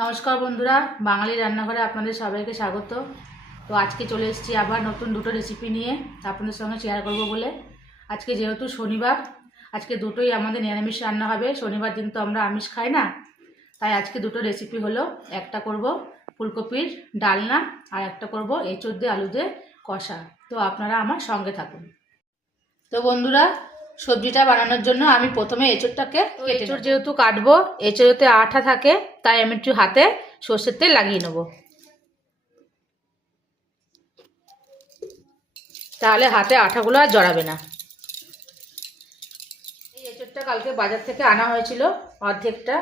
নমস্কার বন্ধুরা, বাঙালি রান্নাঘরে আপনাদের সবাইকে স্বাগত। তো আজকে চলে এসেছি আবার নতুন দুটো রেসিপি নিয়ে আপনাদের সঙ্গে শেয়ার করব বলে। আজকে যেহেতু শনিবার, আজকে দুটোই আমাদের নিরামিষ রান্না হবে। শনিবার দিন তো আমরা আমিষ খাই না, তাই আজকে দুটো রেসিপি হলো। একটা করব ফুলকপির ডালনা আর একটা করব এঁচোড় দিয়ে আলু দিয়ে কষা। তো আপনারা আমার সঙ্গে থাকুন। তো বন্ধুরা সবজিটা বানানোর জন্য আমি প্রথমে এঁচোড়টাকে এঁচোড় যেহেতু কাটবো এঁচোড়তে আঠা থাকে তাই আমি একটু হাতে সর্ষের তেল লাগিয়ে নেব। তাহলে হাতে আঠাগুলো আর জড়াবে না। এই এঁচোড়টা কালকে বাজার থেকে আনা হয়েছিল অর্ধেকটা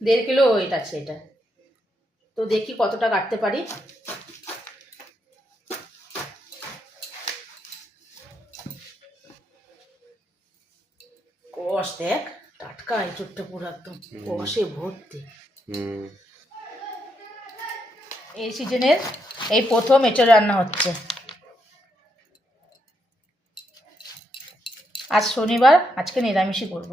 দেড় কিলো ওয়েট আছে এটা। তো দেখি কতটা কাটতে পারি। কষ দেখ টাটকা পুরো একদম ভর্তি। হুম। এই সিজনের এই প্রথম এঁচোড় রান্না হচ্ছে। আজ শনিবার আজকে নিরামিষই করব।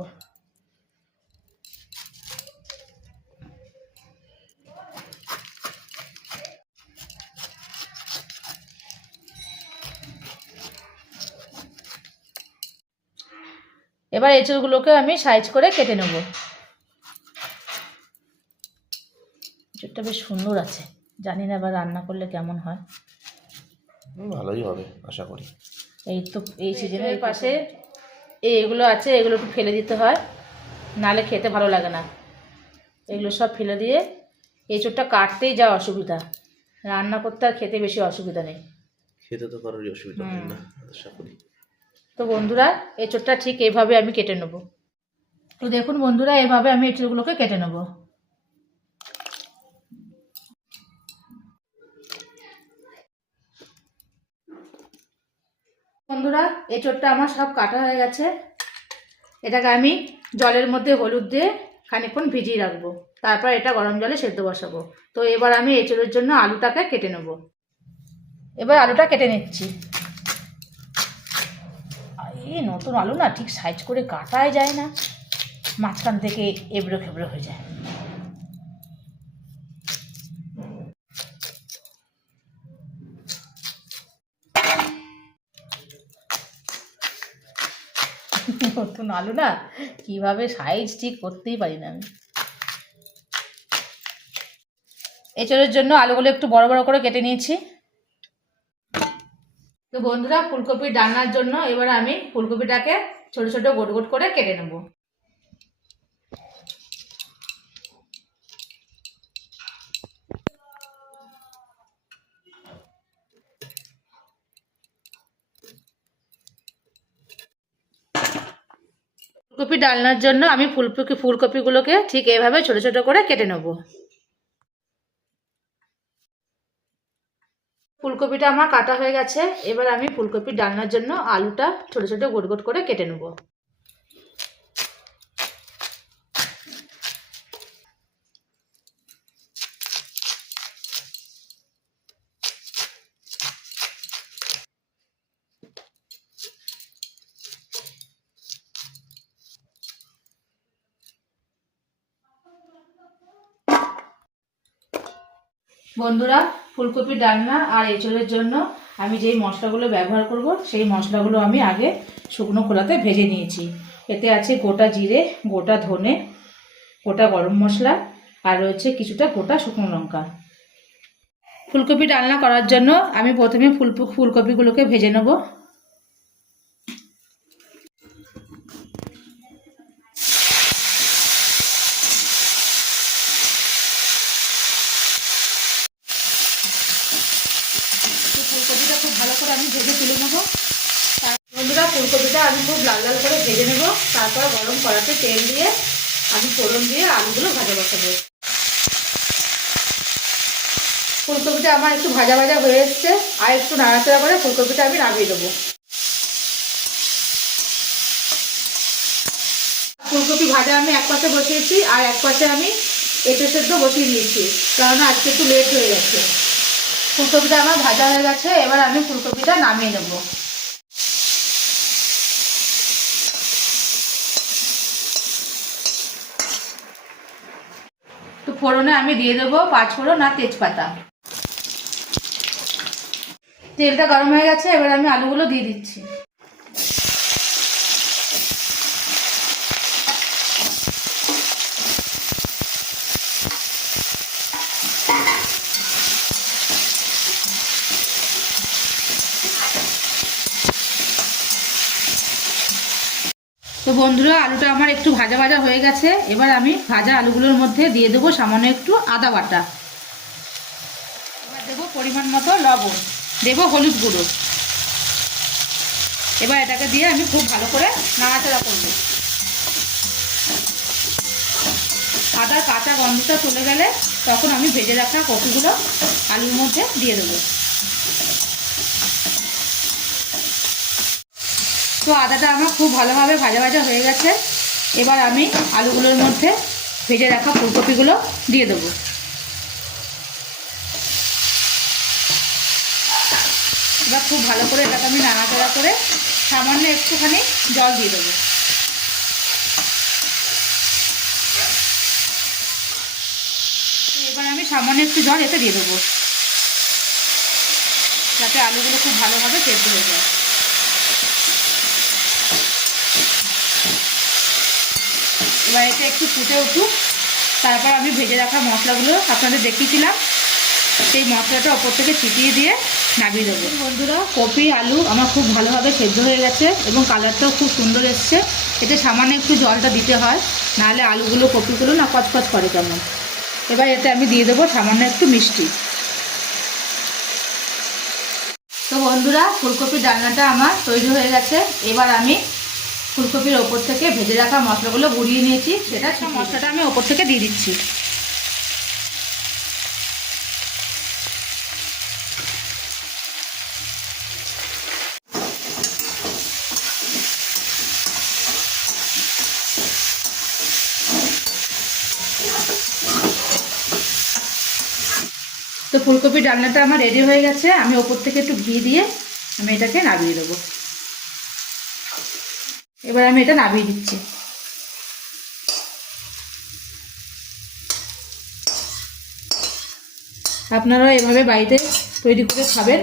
এবার এঁচড়গুলোকে আমি সাইজ করে কেটে নেব। এঁচড়টা বেশ সুন্দর আছে। জানি না এবার রান্না করলে কেমন হয়। ভালোই হবে আশা করি। এই তো এই সিজনের পাশে এই এগুলো আছে এগুলো একটু ফেলে দিতে হয়। নালে খেতে ভালো লাগে না। এগুলো সব ফেলে দিয়ে এঁচোড়টা কাটতেই যা অসুবিধা। রান্না করতে আর খেতে বেশি অসুবিধা নেই। খেতে তো কারোরই অসুবিধা হয় না আশা করি। তো বন্ধুরা, এঁচোড়টা ঠিক এইভাবে আমি কেটে নেব। তো দেখুন বন্ধুরা, এভাবে আমি এঁচোড়গুলোকে কেটে নেব। বন্ধুরা, এঁচোড়টা আমার সব কাটা হয়ে গেছে। এটাকে আমি জলের মধ্যে হলুদ দিয়ে খানিকক্ষণ ভিজিয়ে রাখব। তারপর এটা গরম জলে সেদ্ধ বসাবো। তো এবার আমি এঁচোড়ের জন্য আলুটাকে কেটে নেব। এবার আলুটা কেটে নিচ্ছি। এই নতুন আলু না ঠিক সাইজ করে কাটাই যায় না। মাঝখান থেকে এবড়ো খেবড়ো হয়ে যায়। নতুন আলু না কীভাবে সাইজ ঠিক করতেই পারি না আমি। এঁচড়ের জন্য আলুগুলো একটু বড় বড় করে কেটে নিয়েছি। তো বন্ধুরা ফুলকপির ডালনার জন্য এবার আমি ফুলকপিটাকে ছোট ছোট গোট গোট করে কেটে নেব। ফুলকপি ডালনার জন্য আমি ফুলকপি ফুলকপিগুলোকে ঠিক এভাবে ছোট ছোট করে কেটে নেব। ফুলকপিটা আমার কাটা হয়ে গেছে। এবার আমি ফুলকপির ডালনার জন্য আলুটা ছোট ছোট গোট গোট করে কেটে নেব। বন্ধুরা ফুলকপির ডালনা আর এঁচড়ের জন্য আমি যেই মশলাগুলো ব্যবহার করব, সেই মশলাগুলো আমি আগে শুকনো খোলাতে ভেজে নিয়েছি। এতে আছে গোটা জিরে, গোটা ধনে, গোটা গরম মশলা আর রয়েছে কিছুটা গোটা শুকনো লঙ্কা। ফুলকপি ডালনা করার জন্য আমি প্রথমে ফুল ফুলকপিগুলোকে ভেজে নেব তো ফুলকপিটা খুব ভালো করে আমি ভেজে তুলে নেব। বন্ধুরা, ফুলকপিটা আমি খুব লাল লাল করে ভেজে নেব। তারপর গরম কড়াতে তেল দিয়ে আমি ফোড়ন দিয়ে আলুগুলো ভাজা বসাবো। ফুলকপিটা আমার একটু ভাজা ভাজা হয়ে এসছে। আর একটু নাড়াচাড়া করে ফুলকপিটা আমি নামিয়ে দেবো ফুলকপি ভাজা আমি এক পাশে বসিয়েছি আর এক পাশে আমি এঁচো সেদ্ধ বসিয়ে দিয়েছি। কারণ আজকে একটু লেট হয়ে গেছে। ফুলকপিটা আমার ভাজা হয়ে গেছে, এবার আমি ফুলকপিটা নামিয়ে নেব। তো ফোড়নে আমি দিয়ে দেবো পাঁচ ফোড়ন আর তেজপাতা। তেলটা গরম হয়ে গেছে, এবার আমি আলুগুলো দিয়ে দিচ্ছি। তো বন্ধুরা, আলুটা আমার একটু ভাজা ভাজা হয়ে গেছে। এবার আমি ভাজা আলুগুলোর মধ্যে দিয়ে দেবো সামান্য একটু আদা বাটা। এবার দেবো পরিমাণ মতো লবণ। দেবো হলুদ গুঁড়ো। এবার এটাকে দিয়ে আমি খুব ভালো করে নাড়াচাড়া করব। আদার কাঁচা গন্ধটা চলে গেলে তখন আমি ভেজে রাখা কপিগুলো আলুর মধ্যে দিয়ে দেবো। তো আদাটা আমার খুব ভালোভাবে ভাজা ভাজা হয়ে গেছে। এবার আমি আলুগুলোর মধ্যে ভেজে রাখা ফুলকপিগুলো দিয়ে দেবো। এবার খুব ভালো করে এটাকে আমি নাড়াচাড়া করে সামান্য একটুখানি জল দিয়ে দেবো। এবার আমি সামান্য একটু জল এতে দিয়ে দেবো। যাতে আলুগুলো খুব ভালোভাবে সেদ্ধ হয়ে যায়। এবার একটু ফুটে উঠুক। তারপর আমি ভেজে রাখা মশলাগুলো আপনাদের দেখিয়েছিলাম। সেই মশলাটা ওপর থেকে ছিটিয়ে দিয়ে নামিয়ে দেবো। বন্ধুরা, কপি, আলু আমার খুব ভালোভাবে সেদ্ধ হয়ে গেছে এবং কালারটাও খুব সুন্দর এসছে। এতে সামান্য একটু জলটা দিতে হয়, নাহলে আলুগুলো, কপিগুলো না কচকচ করে কেমন। এবার এতে আমি দিয়ে দেবো সামান্য একটু মিষ্টি। তো বন্ধুরা, ফুলকপির ডালনাটা আমার তৈরি হয়ে গেছে। এবার আমি ফুলকপির ওপর থেকে ভেজে রাখা মশলাগুলো গুঁড়িয়ে নিয়েছি। সেটা সব মশলাটা আমি ওপর থেকে দিয়ে দিচ্ছি। তো ফুলকপির ডালনাটা আমার রেডি হয়ে গেছে। আমি ওপর থেকে একটু ঘি দিয়ে আমি এটাকে নামিয়ে দেবো। এবার আমি এটা নামিয়ে দিচ্ছি। আপনারা এভাবে বাড়িতে তৈরি করে খাবেন,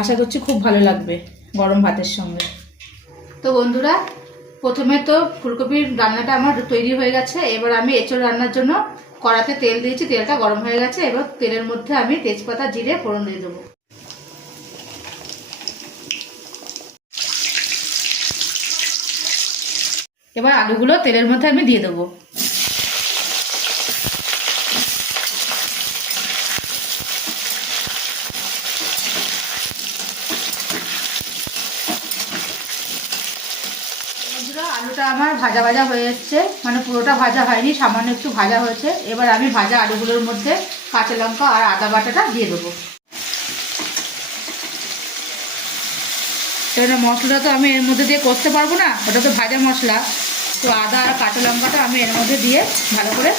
আশা করছি খুব ভালো লাগবে গরম ভাতের সঙ্গে। তো বন্ধুরা, প্রথমে তো ফুলকপির রান্নাটা আমার তৈরি হয়ে গেছে, এবার আমি এঁচড় রান্নার জন্য কড়াতে তেল দিয়েছি, তেলটা গরম হয়ে গেছে, এবার তেলের মধ্যে আমি তেজপাতা, জিরে, ফোড়ন দিয়ে দেবো। এবার আলুগুলো তেলের মধ্যে আমি দিয়ে দেবো। আলুটা আমার ভাজা ভাজা হয়ে যাচ্ছে মানে পুরোটা ভাজা হয়নি, সামান্য একটু ভাজা হয়েছে। এবার আমি ভাজা আলুগুলোর মধ্যে কাঁচা লঙ্কা আর আদা বাটাটা দিয়ে দেবো। মশলাটা তো আমি এর মধ্যে দিয়ে করতে পারব না ওটা তো ভাজা মশলা। তো আদা আর কাঁচা লঙ্কাটা আমি এর মধ্যে দিয়ে ভালো করে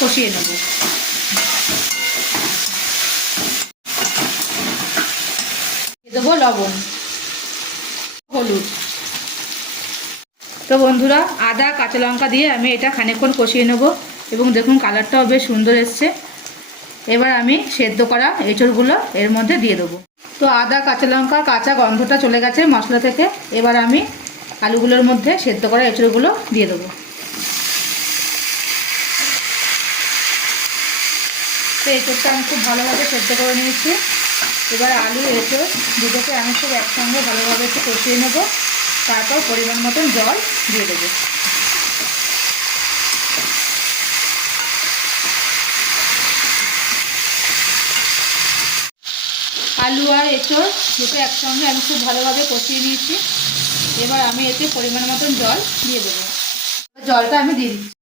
কষিয়ে নেব। দেবো লবণ, হলুদ। তো বন্ধুরা, আদা, কাঁচা লঙ্কা দিয়ে আমি এটা খানিকক্ষণ কষিয়ে নেব এবং দেখুন কালারটাও বেশ সুন্দর এসছে। এবার আমি সেদ্ধ করা এঁচড়গুলো এর মধ্যে দিয়ে দেবো। তো আদা, কাঁচা লঙ্কা, কাঁচা গন্ধটা চলে গেছে মশলা থেকে। এবার আমি আলুগুলোর মধ্যে সেদ্ধ করা এঁচড়গুলো দিয়ে দেবো। তো এঁচড়টা আমি খুব ভালোভাবে সেদ্ধ করে নিয়েছি। এবার আলু, এঁচড় দুটোকে আমি খুব একসঙ্গে ভালোভাবে একটু কষিয়ে নেব। তারপর পরিমাণ মতন জল দিয়ে দেবো। আলু আর এঁচড় দুটো একসঙ্গে আমি খুব ভালোভাবে কষিয়ে নিয়েছি। এবার আমি এতে পরিমাণ মতন জল দিয়ে দেবো। জলটা আমি দিয়ে দিচ্ছি।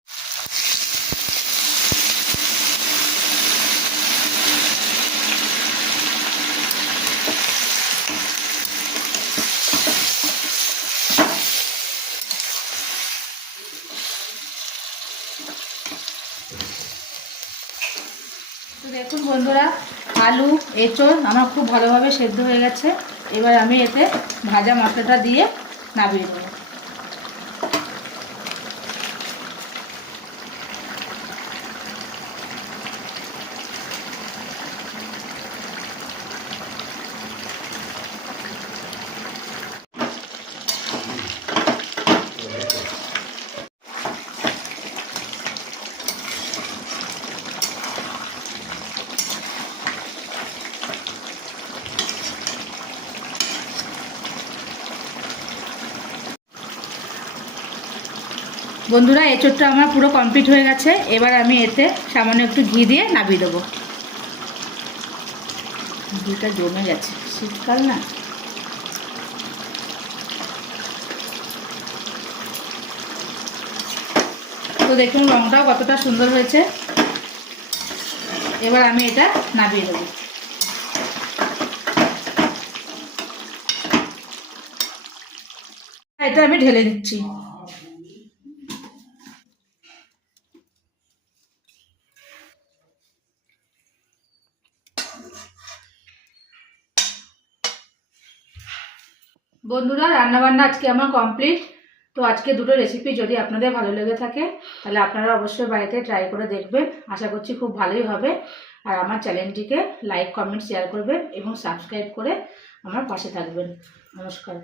দেখুন বন্ধুরা, আলু, এঁচড় আমার খুব ভালোভাবে সেদ্ধ হয়ে গেছে। এবার আমি এতে ভাজা মশলাটা দিয়ে নামিয়ে দেবো বন্ধুরা, এঁচোড়টা আমার পুরো কমপ্লিট হয়ে গেছে। এবার আমি এতে সামান্য একটু ঘি দিয়ে নামিয়ে দেবো। ঘিটা জমে গেছে। শীতকাল না। তো দেখুন, রংটাও কতটা সুন্দর হয়েছে। এবার আমি এটা নামিয়ে দেবো। এটা আমি ঢেলে দিচ্ছি। বন্ধুরা, রান্নাবান্না আজকে আমার কমপ্লিট তো আজকে দুটো রেসিপি যদি আপনাদের ভালো লেগে থাকে, তাহলে আপনারা অবশ্যই বাড়িতে ট্রাই করে দেখবেন। আশা করছি খুব ভালোই হবে। আর আমার চ্যানেলটিকে লাইক কমেন্ট শেয়ার করবেন এবং সাবস্ক্রাইব করে আমার পাশে থাকবেন। নমস্কার।